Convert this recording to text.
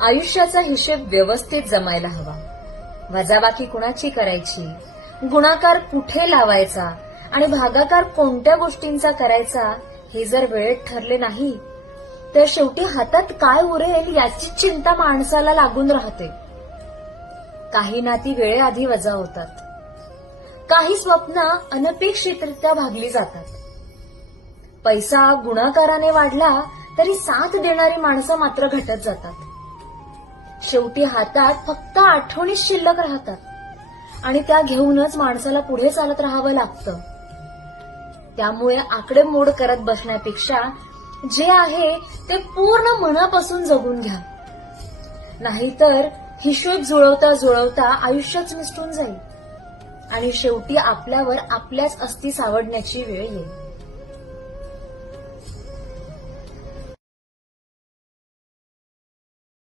आयुष्याचा हिशेब व्यवस्थित जमायला हवा. वजाबाकी कुणाची करायची, गुणाकार कुठे लावायचा आणि भागाकार कोणत्या गोष्टींचा करायचा हे जर वेळेत ठरले नाही तर शेवटी हातात काय उरेल याची चिंता माणसाला लागून राहते. काही नाती वेळेआधी वजा होतात, काही स्वप्न अनपेक्षितरित्या भागली जातात. पैसा गुणाकाराने वाढला तरी साथ देणारी माणसं मात्र घटत जातात. शेवटी हातात फक्त आठवणीच शिल्लक राहतात आणि त्या घेऊनच माणसाला पुढे चालत राहावं लागतं. त्यामुळे आकडेमोड करत बसण्यापेक्षा जे आहे ते पूर्ण मनापासून जगून घ्या. नाहीतर हिशोब जुळवता जुळवता आयुष्यच निसटून जाईल आणि शेवटी आपल्यावर आपल्याच अस्थी सावडण्याची वेळ येईल.